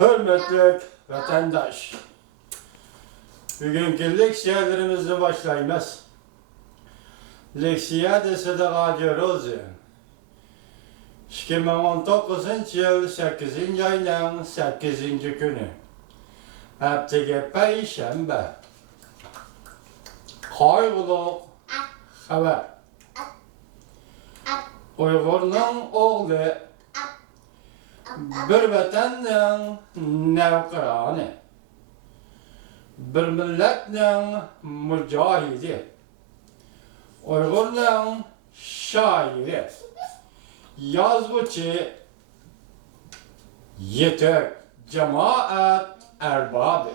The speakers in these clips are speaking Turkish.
Hürmetli vatandaş, bugünkü leksiyalarımızı başlaymaz. Leksiya dese de gacır olsun. 2019 yıl 8. ayının 8. günü. Hepteki Perşembe. Kaygılı haber. Uygur'un oğlu bir vatanın nevkıranı, bir milletin mücahidi, Uygur'un şairi, yazgıcı, yetek, cemaat erbabı,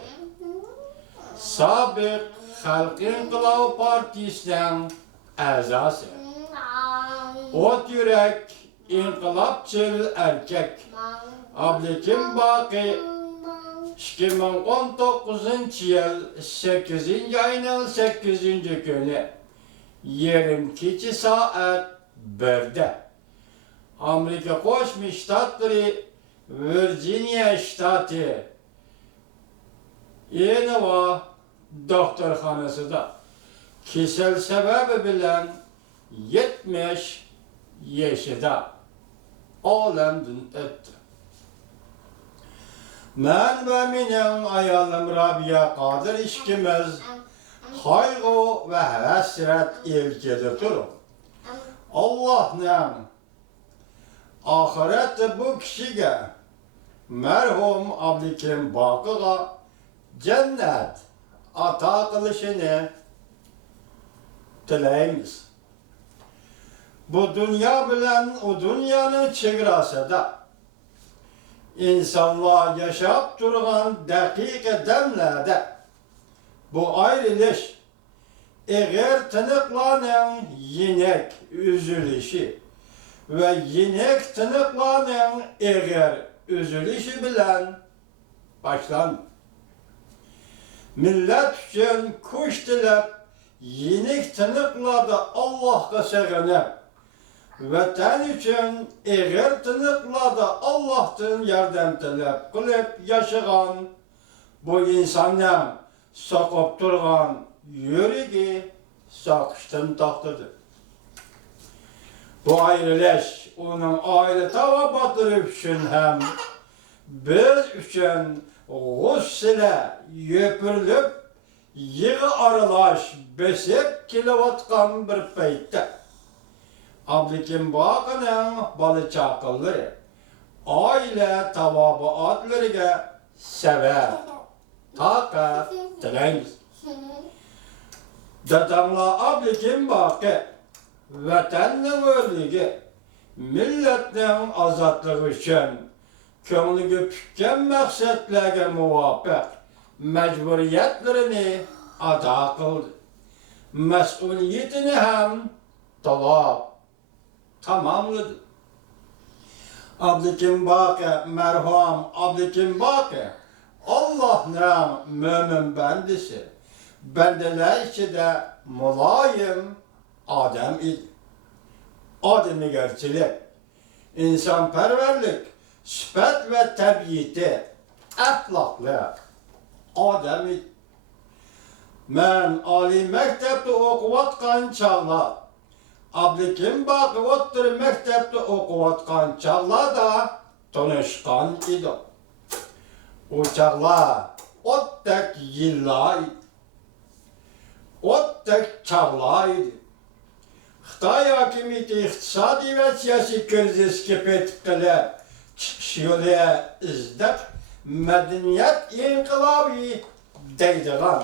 Sabık Halk İnkılabı Partisi'nin azası, ot yürek, inkılapçıl erkek, Abdülhakim Baki 2019 yıl 8. ayının 8. günü 22 saat 1'de Amerika Koşmuş Ştatları Virginia Ştatı Yenova doktorxanasında kişisel sebebi bilen 70 yaşında olamdan öttü. Ben ve minin ayalım Rabia Kadir işkimiz kaygı ve hasret ilkede durur. Allah'ın ahirette bu kişiye merhum Abdülhakim Bakı'ga cennet ata kılışını dileyimiz. Bu dünya bilen o dünyanın çevresi da insanlar yaşayıp durgan dakika demlerde bu ayrılış eğer tınıklarının yinek üzülüşü ve yinek tınıklarının eğer üzülüşü bilen başlandı. Millet için kuş dilep yinek tınıklarda Allah'a sığınıp vatan için eğer tınıklarda Allah'tan yardım talep kılıp yaşayan bu insanlar sokup durgan yüreği sakıştın taktıdır. Bu ayrılış onun aile tava batırıp için hem biz için gusle yöpürülüp yığı aralaş besip kilovatkan bir peytte. Abdülhakim Bakı'nın balı çakılları aile tavabatlarıga sever, takat dileyimiz. Dadamla Abdülhakim Bakı vatanın örlüğü, milletin azatlığı için kömlüğü pükken maksatlarına muvafık mecburiyetlerini ada kıldı. Mesuliyetini hem tamamladı. Abdülhakim Bakı, merhum Abdülhakim Bakı, Allah'ın mümin bendisi, bendeler içi de mulayim adam idi. Ademigerçilik, insanperverlik, sıfat ve tabiiyeti, ahlaklı adam idi. Ben Ali mektepte okuvatkan çağlar, Abdülhakim Bakı otur mektepte okuvatkan çağlar da tanışkan idi. O çağlar ottek yıllar idi. Ottek çağlar idi. Xitay hakimiyeti iktisadi ve siyasi kriz kepet kılıp çıkış yolu izlep medeniyet inkılabı deydiğen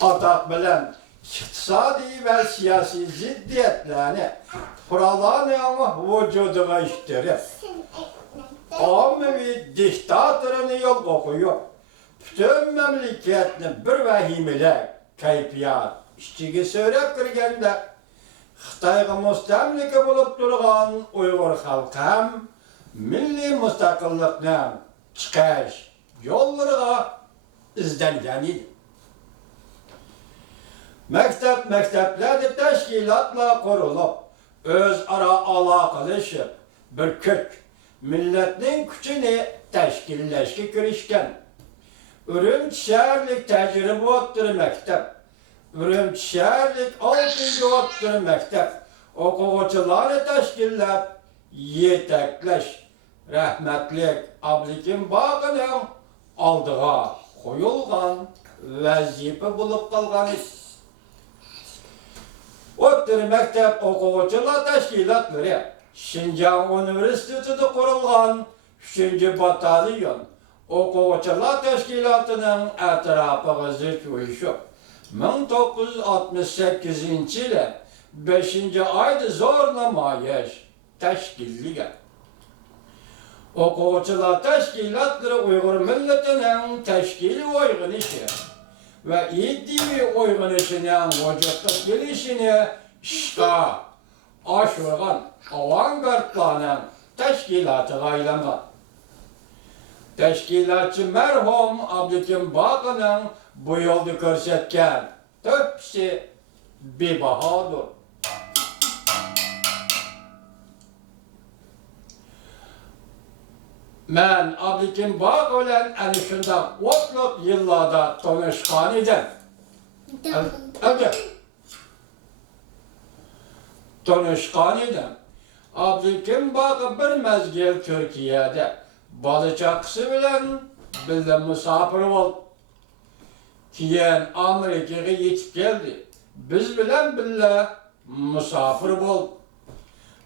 atak bilen iktisadi ve siyasi ziddiyetlerini kurallarını vücuduna iştirip ammevi diktatörünü yol kokuyor. Bütün memleketini bir vahimile kayfiyat işçiga söylep kirgende Xitayga mustamlika bolup turgan Uygur halkı hem milli mustaqillikni chiqish yo'llariga izlangan edi. Mekteplarda teşkilatla kurulup özara aloqalashib bir kuch milletning kuchini tashkillashga kirishgan. Urumchi shaharlik tajriba o'ttir maktab. Urumchi shaharlik 6-o'ttir maktab. O'quvchilarni tashkillab, yetaklash rahmatlik Abdukim Baqaning oldiga qo'yilgan vazifa bo'lib qolgan ish. O'ttir maktab o'quvchilar tashkilotlari Şinjan Üniversitesi'de kurulan 3-batalyon o'quvchilar tashkilotining atrofiga qo'yishib 1968-yili 5-oyda zo'r namoyish tashkillangan. O'quvchilar tashkilotlari Uyg'ur millatining tashkiliy uyg'onishi va iddiy uyg'onishining vujudga kelishini ishga oshirgan avangardlarning tashkilotiga aylangan. Tashkilotchi marhum Abdukim Baqaning bu yo'lda ko'rsatgan to'pisi bebahodir. Men Abdukim Baqa bilan ana shunday o'tliq yillarda tanishgan edim. Tanışkan edim. Abdukim Baqa bir mezgil Türkiye'de balıçakısı bilen bizden misafir oldu. Keyin Amerika'ya yetip geldi. Biz bilen bile misafir oldu.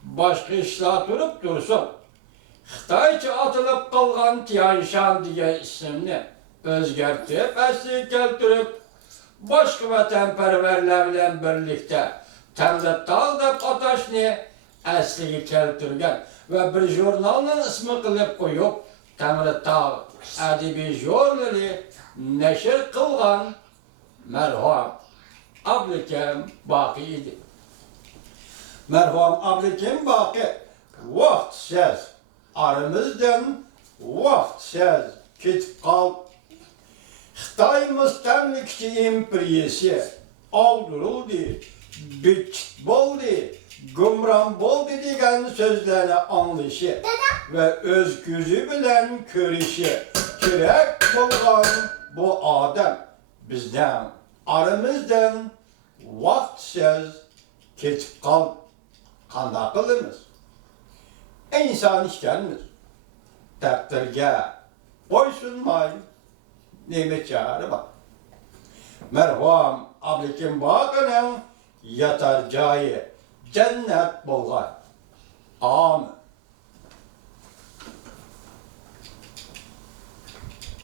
Başka işler durup dursun. Xitaycha atılıp kalgan Tianshan diye isimni özgertip asli keltirip başka vatanperverler bilen birlikte Temlettal deb ataşni asliga keltirgan ve bir jurnalning ismi qilib qo'yib Temlettal adabiy jurnali nashr qilgan marhum Abdukim Baqa edi. Marhum Abdukim Baqa vaqtsiz aramızdan vaqtsiz ketib qoldi. Xitoy mustamlikchi imperiyasi og'dirildi. Büt boldu, gumran boldu degan sözlerini anlışı ve öz gözü bilen körüşü kerek bolgan bu adam bizden aramızdan vaqtsiz ketib qoldi. Qanday qilamiz? İnsan işkanmiz. Takdirga qo'ysunmay nima chora bor. Marhum Abdukim Baqaning yatar joyi cennet bo'lgan. Amin.